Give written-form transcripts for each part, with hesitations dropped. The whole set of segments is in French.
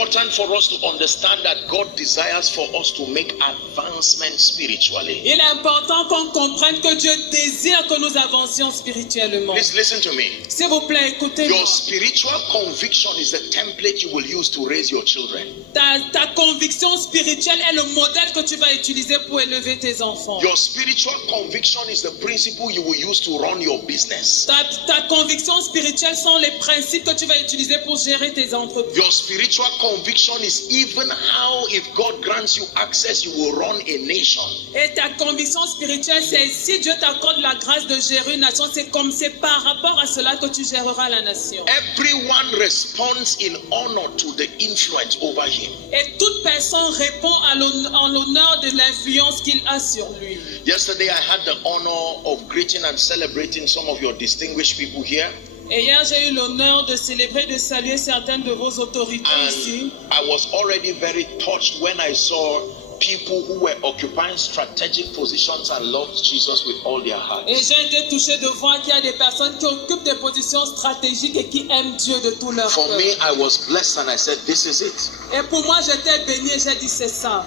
important for us to understand that God desires for us to make advancement spiritually. Il est important qu'on comprenne que Dieu désire que nous avancions spirituellement. Please listen to me. S'il vous plaît, écoutez-moi. Your spiritual conviction is the template you will use to raise your children. Ta conviction spirituelle est le modèle que tu vas utiliser pour élever tes enfants. Your spiritual conviction is the principle you will use to run your business. Ta conviction spirituelle sont les principes que tu vas utiliser pour gérer tes entreprises. Your spiritual conviction is even how, if God grants you access, you will run a nation. Et ta conviction spirituelle, c'est si Dieu t'accorde la grâce de gérer une nation, c'est par rapport à cela que tu géreras la nation. Everyone responds in honor to the influence over him. Et toute personne répond en l'honneur de l'influence qu'il a sur lui. Yesterday I had the honor of greeting and celebrating some of your distinguished people here. Et hier, j'ai eu l'honneur de célébrer, de saluer certaines de vos autorités ici. I was already very touched when I saw people who were occupying strategic positions and loved Jesus with all their hearts. Et j'ai été touché de voir qu'il y a des personnes qui occupent des positions stratégiques et qui aiment Dieu de tout leur For cœur. me, I was blessed and I said, this is it. Et pour moi, j'étais béni et j'ai dit c'est ça.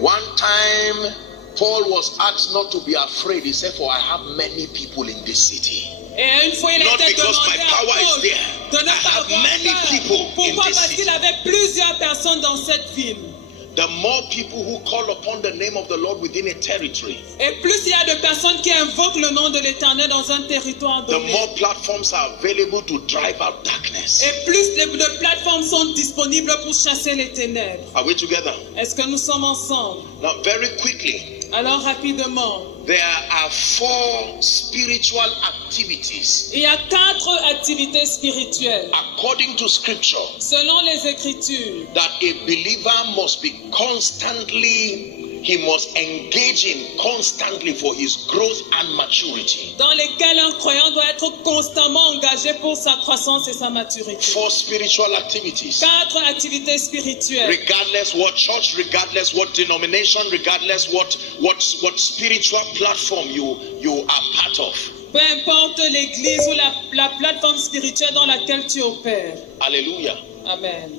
One time, Paul was asked not to be afraid. He said, for I have many people in this city. Et une fois, il Not était because demandé my à power is Paul there. de ne I pas have avoir many people peur. in Pourquoi? this Parce city. qu'il avait plusieurs personnes dans cette ville. The more people who call upon the name of the Lord within a territory, Et plus il y a de personnes qui invoquent le nom de l'Éternel dans un territoire the donné. more platforms are available to drive out darkness. Et plus de plateformes sont disponibles pour chasser les ténèbres. Are we together? Est-ce que nous sommes ensemble? Now, very quickly, Alors rapidement, there are 4 spiritual activities il y a 4 activités spirituelles, according to scripture selon les Écritures, that a believer must be he must engage in constantly for his growth and maturity. dans lesquelles un croyant doit être constamment engagé pour sa croissance et sa maturité. 4 spiritual activities. 4 activités spirituelles. Regardless what church, regardless what denomination, regardless what spiritual platform you are part of. Peu importe l'église ou la plateforme spirituelle dans laquelle tu opères. Hallelujah. Amen.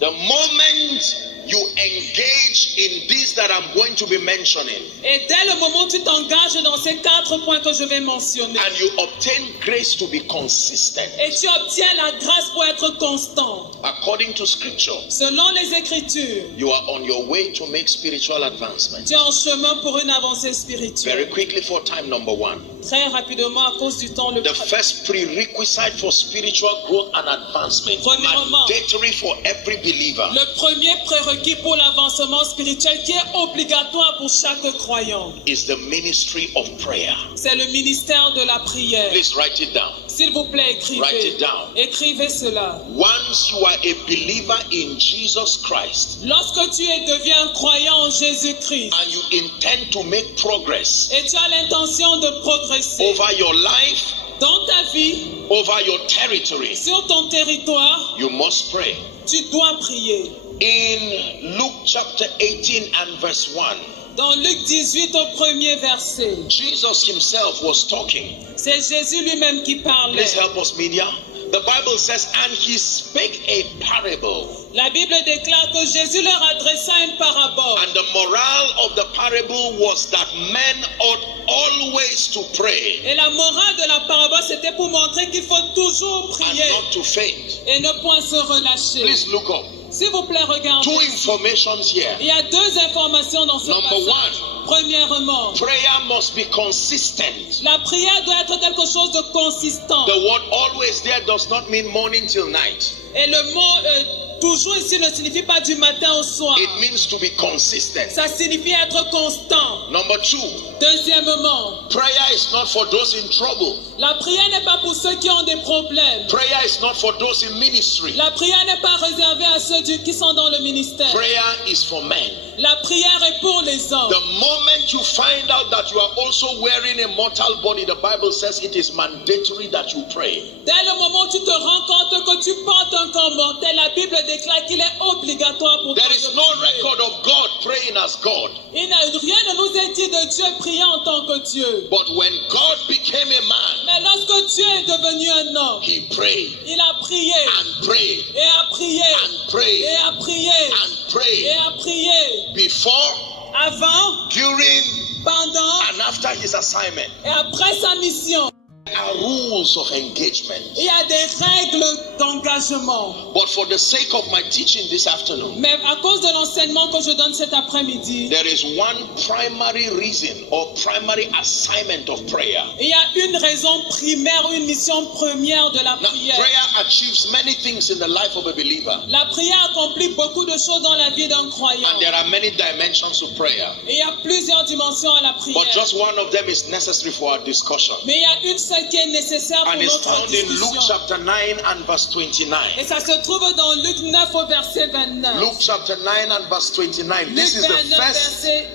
The moment you engage in this that I'm going to be mentioning, Et dès le moment où tu t'engages dans ces 4 points que je vais mentionner, and you obtain grace to be consistent, et tu obtiens la grâce pour être constant, according to scripture, selon les Écritures, you are on your way to make spiritual advancement. tu es en chemin pour une avancée Very spirituelle. quickly for time number 1. Très rapidement, à cause du temps, The first prerequisite for spiritual growth and advancement, Premièrement, mandatory for every believer, le premier prérequis pour l'avancement spirituel qui est obligatoire pour chaque croyant, is the ministry of prayer. c'est le ministère de la prière. Please write it down. S'il vous plaît, Write écrivez. it down. Écrivez cela. Once you are a believer in Jesus Christ Lorsque tu deviens un croyant en Jésus-Christ and you intend to make progress et tu as l'intention de progresser over your life, dans ta vie, over your territory, sur ton territoire, you must pray. tu dois prier. In Luke chapter 18 and verse 1, Dans Luc 18 au premier verset, Jesus himself was talking. c'est Jésus lui-même qui parlait. Please help us, media. The Bible says, and he spake a parable. La Bible déclare que Jésus leur adressa une parabole. And the moral of the parable was that men ought always to pray Et la morale de la parabole, c'était pour montrer qu'il faut toujours and prier not to faint. et ne point se relâcher. Please look up. S'il vous plaît, regardez. 2 informations here. Il y a 2 informations dans ce Number passage. 1, Premièrement, prayer must be consistent. la prière doit être quelque chose de consistant. The word always there does not mean morning till night. Et le mot toujours ici ne signifie pas du matin au soir. It means to be consistent. Ça signifie être constant. Number 2, Deuxièmement, prayer is not for those in trouble. la prière n'est pas pour ceux qui ont des problèmes. Prayer is not for those in ministry. La prière n'est pas réservée à ceux qui sont dans le ministère. Prayer is for men. La prière est pour les hommes. The moment you find out that you are also wearing a mortal body, the Bible says it is mandatory that you pray. Dès le moment où tu te rends compte que tu portes un corps mortel, la Bible déclare qu'il est obligatoire pour toi There is de no prier. record of God praying as God. Rien ne nous est petit de Dieu priait en tant que Dieu. But when God became a man, Mais lorsque Dieu est devenu un homme, he prayed il a prié and prayed et a prié and prayed et a prié and et prayed a prié before, avant, during, pendant and after his assignment. et après sa mission. There are rules of engagement. Il y a des règles d'engagement. But for the sake of my teaching this afternoon, Mais à cause de l'enseignement que je donne cet après-midi, there is one primary reason or primary assignment of prayer. il y a une raison primaire, une mission première de la Now, prière. prayer achieves many things in the life of a believer, La prière accomplit beaucoup de choses dans la vie d'un croyant. and there are many dimensions to prayer. Et il y a plusieurs dimensions à la But prière. just one of them is necessary for our discussion. Mais il y a une seule qui est nécessaire pour And it's notre found in Luke discussion. chapter 9 and verse 29. Et ça se trouve dans Luc 9 au verset 29. Luke chapter 9 and verse 29. Luc This is the 29 first verset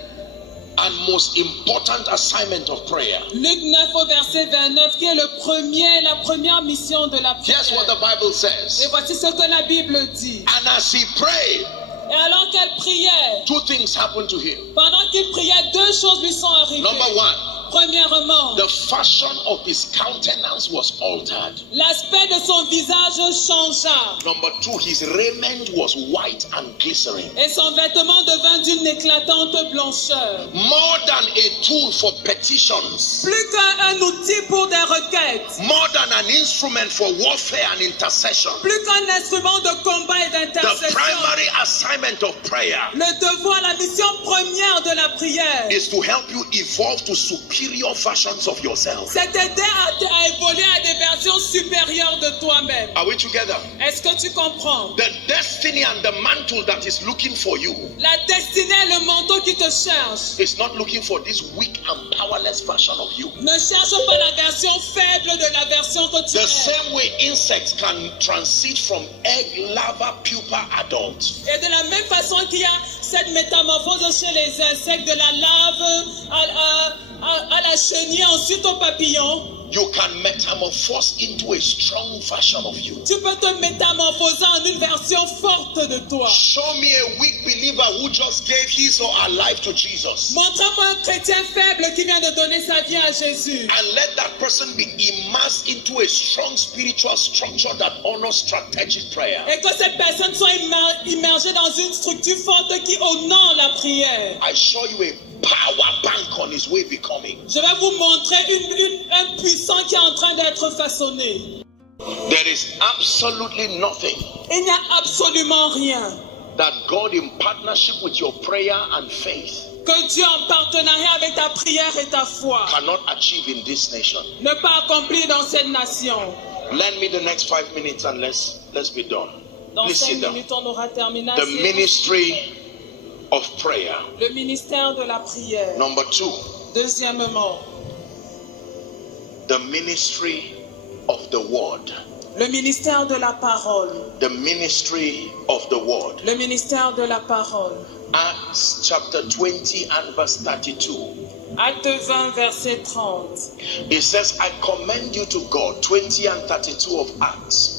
and most important assignment of prayer. Luc 9 au verset 29 qui est la première mission de la prière. Here's what the Bible Et says. voici ce que la Bible dit. And as he prayed, Et alors qu'elle priait, two things happened to him. pendant qu'il priait, deux choses lui sont arrivées. Number one, Premièrement, the fashion of his countenance was altered. l'aspect de son visage changea. Number two, his raiment was white and glittering. Et son vêtement devint d'une éclatante blancheur. More than a tool for petitions, Plus qu'un outil pour des requêtes. more than an instrument for warfare and intercession. Plus qu'un instrument de combat et The d'intercession. primary assignment of prayer Le devoir, la mission première de la prière, is to help you evolve to superior versions of yourself. c'est d'aider à évoluer à des versions supérieures de toi-même. Are we together? Est-ce que tu comprends? The destiny and the mantle that is looking for you La destinée, le manteau qui te cherche, is not looking for this weak and powerless version of you. ne cherche pas la version faible de la version que tu The es. same way insects can transit from egg, larva, pupa, adult. Et de la même façon qu'il y a cette métamorphose chez les insectes, de la larve à la chenille, ensuite au papillon, You can metamorphose into a strong version of you. tu peux te métamorphoser en une version forte de toi. Show me a weak believer who just gave his or her life to Jesus. Montre-moi un chrétien faible qui vient de donner sa vie à Jésus. And let that person be immersed into a strong spiritual structure that honors strategic prayer. Et que cette personne soit immergée dans une structure forte qui honore la prière. I show you a power bank on his way becoming. Je vais vous montrer un puissant qui est en train d'être façonné. There is absolutely nothing Il n'y a absolument rien that God, in partnership with your prayer and faith, que Dieu en partenariat avec ta prière et ta foi cannot achieve in this nation. ne pas accomplir dans cette nation. Lend me the next 5 minutes and let's be done. Dans Please 5 sit down. minutes, on aura terminé. The ministry of prayer. Le ministère de la prière. Number 2, Deuxièmement, the ministry of the word. le ministère de la parole. The ministry of the word. Le ministère de la parole. Acts chapter 20 and verse 32. Acte 20, verset 30. It says, I commend you to God. 20 and 32 of Acts.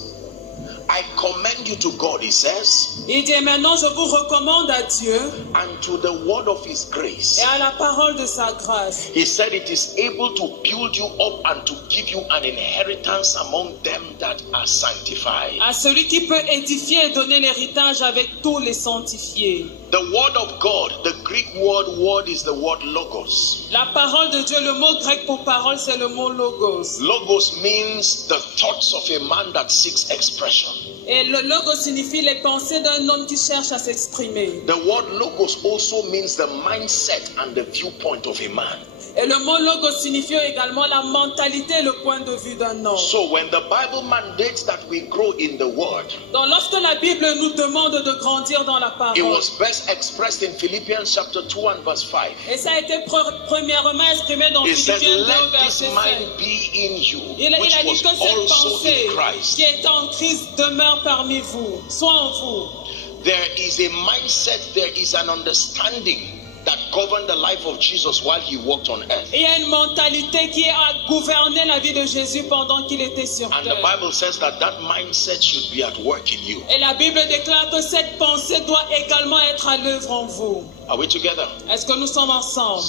I commend you to God, he says, Il dit maintenant, je vous recommande à Dieu and to the word of his grace. et à la parole de sa grâce. He said it is able to build you up and to give you an inheritance among them that are sanctified. À celui qui peut édifier et donner l'héritage avec tous les sanctifiés. The word of God, the Greek word is the word logos. La parole de Dieu, le mot grec pour parole, c'est le mot logos. Logos means the thoughts of a man that seeks expression. Et le logos signifie les pensées d'un homme qui cherche à s'exprimer. The word logos also means the mindset and the viewpoint of a man. Et le mot logos signifie également la mentalité et le point de vue d'un homme. So when the Bible mandates that we grow in the word, Donc lorsque la Bible nous demande de grandir dans la it parole, was best expressed in Philippians chapter 2 and verse 5. et ça a été premièrement exprimé dans It says, Philippiens 2, let verset this 5. mind be in you, Il a which dit was que cette also pensée in Christ. qui est en Christ demeure parmi vous, soit en vous. There is a mindset, there is an understanding that governed the life of Jesus while he walked on earth. Il y a une mentalité qui a gouverné la vie de Jésus pendant qu'il était sur And the terre. Bible says that that mindset should be at work in you. Et la Bible déclare que cette pensée doit également être à l'œuvre en vous. Are we together? Est-ce que nous sommes ensemble?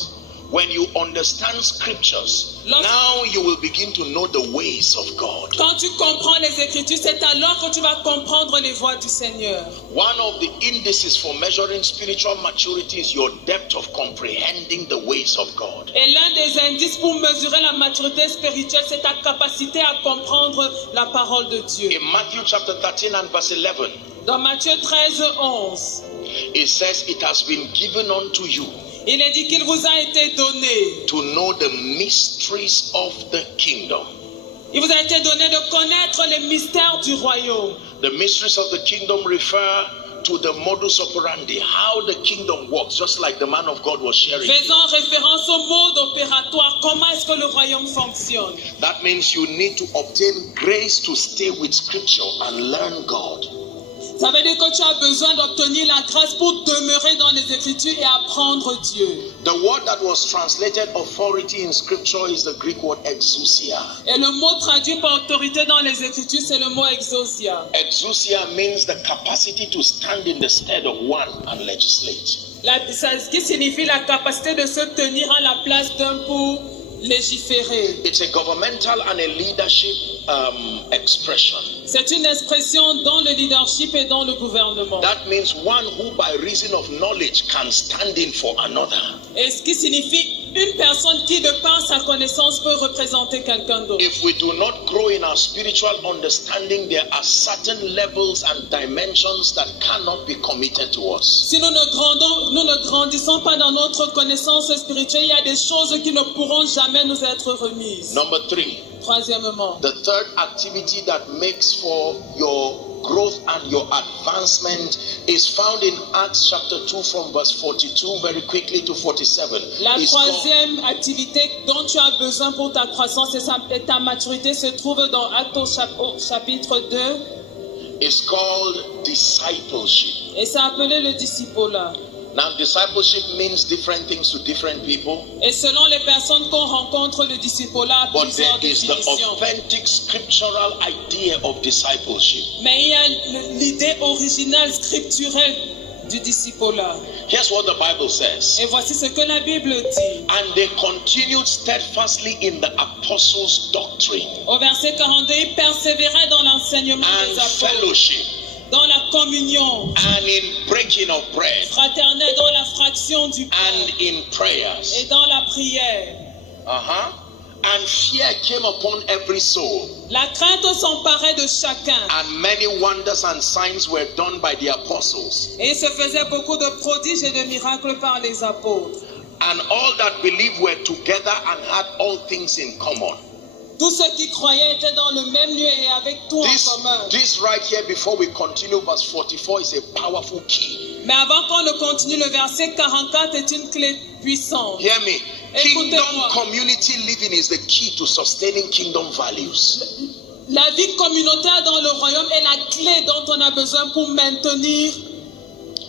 When you understand scriptures, Lorsque- now you will begin to know the ways of God. Quand tu comprends les Écritures, c'est alors que tu vas comprendre les voies du Seigneur. One of the indices for measuring spiritual maturity is your depth of comprehending the ways of God. Et l'un des indices pour mesurer la maturité spirituelle, c'est ta capacité à comprendre la parole de Dieu. In Matthew chapter 13 and verse 11, Dans Matthieu 13, 11, it says, it has been given unto you il est dit qu'il vous a été donné. to know the mysteries of the kingdom. Il vous a été donné de connaître les mystères du royaume. The mysteries of the kingdom refer to the modus operandi, how the kingdom works, just like the man of God was sharing. Faisant référence au mode opératoire, comment est-ce que le royaume fonctionne? That means you need to obtain grace to stay with scripture and learn God. Ça veut dire que tu as besoin d'obtenir la grâce pour demeurer dans les Écritures et apprendre Dieu. The word that was translated authority in scripture is the Greek word exousia. Et le mot traduit par autorité dans les Écritures, c'est le mot exousia. Exousia means the capacity to stand in the stead of one and legislate. Ce qui signifie la capacité de se tenir à la place d'un pour légiférer. It's a governmental and a leadership expression. C'est une expression dans le leadership et dans le gouvernement. That means one who by reason of knowledge can stand in for another. Et ce qui signifie une personne qui, de par sa connaissance, peut représenter quelqu'un d'autre. If we do not grow in our spiritual understanding, there are certain levels and dimensions that cannot be committed to us. Si nous ne grandissons pas dans notre connaissance spirituelle, il y a des choses qui ne pourront jamais nous être remises. Number 3, Troisièmement, the third activity that makes for your growth and your advancement is found in Acts chapter 2 from verse 42 very quickly to 47. la It's called- troisième activité dont tu as besoin pour ta croissance et ta maturité se trouve dans Actes au chapitre 2 It's called discipleship. et c'est appelé le discipolat. Now, discipleship means different things to different people, Et selon les personnes qu'on rencontre, le discipolat a but plusieurs there is the définitions. authentic scriptural idea of discipleship. Mais il y a l'idée originale scripturelle du discipolat. Here's what the Bible says. Et voici ce que la Bible dit. And they continued steadfastly in the apostles' doctrine Au verset 42, ils persévéraient dans l'enseignement and des apôtres, fellowship dans la communion and in breaking of bread fraternelle, dans la fraction du pain and in et prayers. dans la prière. And fear came upon every soul, La crainte s'emparait de chacun. and many wonders and signs were done by the apostles. Et il se faisait beaucoup de prodiges et de miracles par les apôtres. And all that believed were together and had all things in common. Tous ceux qui croyaient étaient dans le même lieu et avec tout en commun. This right here, before we continue, verse 44 is a powerful key. Mais avant qu'on ne continue, le verset 44 est une clé puissante. Hear me. Kingdom Écoutez-moi. community living is the key to sustaining kingdom values. La vie communautaire dans le royaume est la clé dont on a besoin pour maintenir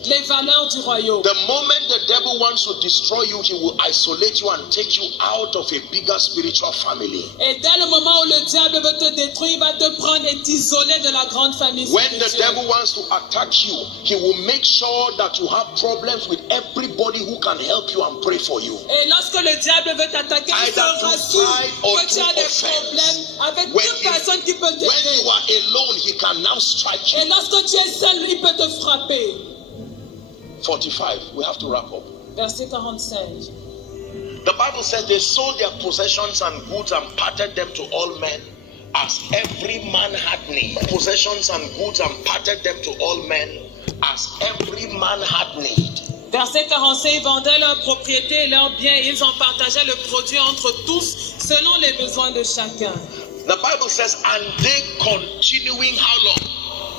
les valeurs du royaume. The moment the devil wants to destroy you, he will isolate you and take you out of a bigger spiritual family. Et dès le moment où le diable veut te détruire, il va te prendre et t'isoler de la grande famille When the spirituelle. devil wants to attack you, he will make sure that you have problems with everybody who can help you and pray for you. Et lorsque le diable veut t'attaquer, il Either se through rassure pride or que tu as through des offense. problèmes avec When toute you- personne qui peut When t'aider. you are alone, he can now strike you. Et lorsque tu es seul, il peut te frapper. 45. We have to wrap up. Verset 45. The Bible says they sold their possessions and goods and parted them to all men as every man had need. Possessions and goods and parted them to all men as every man had need. Verset 45, ils vendaient leurs propriétés et leurs biens et ils en partageaient le produit entre tous selon les besoins de chacun. The Bible says, and they continuing how long?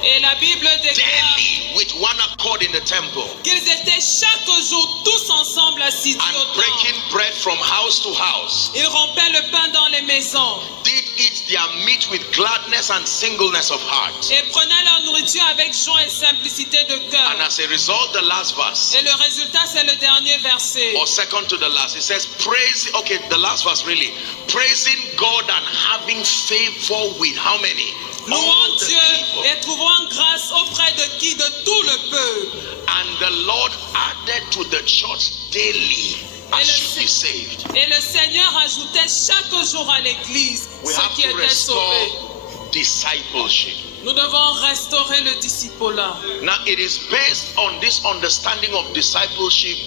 Et la Bible déclare Daily with one accord in the temple qu'ils étaient chaque jour tous ensemble assidus and au temple. breaking bread from house to house. Ils rompaient le pain dans les maisons Did eat their meat with gladness and singleness of heart. et prenaient leur nourriture avec joie et simplicité de cœur. And as a result, the last verse, Et le résultat, c'est le dernier verset. or second to the last, it says, praise, okay, the last verse really, praising God and having favor with how many? All Louant the Dieu people. et trouvant grâce auprès de qui? De tout le peuple. And the Lord added to the church daily, Et as should be be saved. Et le Seigneur ajoutait chaque jour à l'église We ceux have qui to étaient sauvés. restore discipleship. Nous devons restaurer le disciple-là. Now, it is based on this understanding of discipleship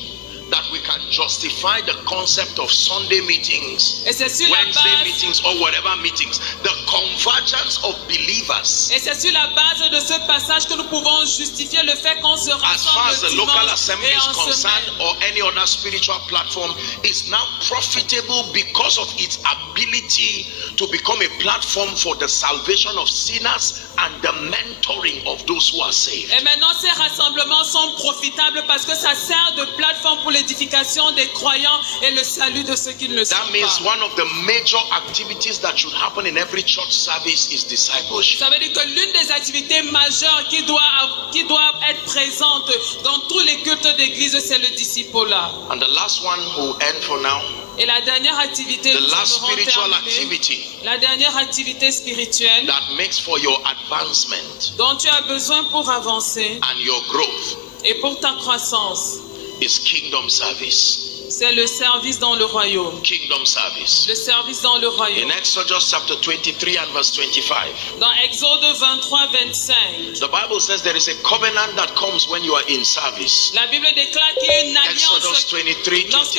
that we can justify the concept of Sunday meetings, Et c'est sur la Wednesday base, meetings, or whatever meetings, the convergence of believers. et c'est sur la base de ce passage que nous pouvons justifier le fait qu'on se As far as rassemble the local dimanche assembly et is en concerned, semaine. or any other spiritual platform, is now profitable because of its ability to become a platform for the salvation of sinners and the mentoring of those who are saved. Et maintenant, ces rassemblements sont profitables parce que ça sert de plateforme pour l'édification des croyants et le salut de ceux qui ne le sont That means pas. one of the major activities that should happen in every church service is discipleship. Ça veut dire que l'une des activités majeures qui doit être présente dans tous les cultes d'église, c'est le disciple-là. And the last one will end for now. Et la dernière activité, The nous last allons spiritual terminer. activity La dernière activité spirituelle that makes for your advancement dont tu as besoin pour avancer and your growth et pour ta croissance, is kingdom service. c'est le service dans le royaume. Kingdom service. Le service dans le In royaume. Exodus chapter 23 and verse 25, Dans Exode 23-25, the Bible says there is a covenant that comes when you are in service. la Bible déclare qu'il y a une Exodus alliance 23, lorsque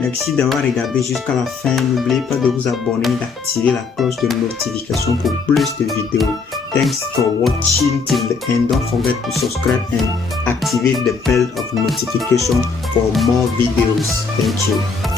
Merci d'avoir regardé jusqu'à la fin. N'oubliez pas de vous abonner et d'activer la cloche de notification pour plus de vidéos. Thanks for watching till the end. Don't forget to subscribe and activate the bell of notification for more videos. Thank you.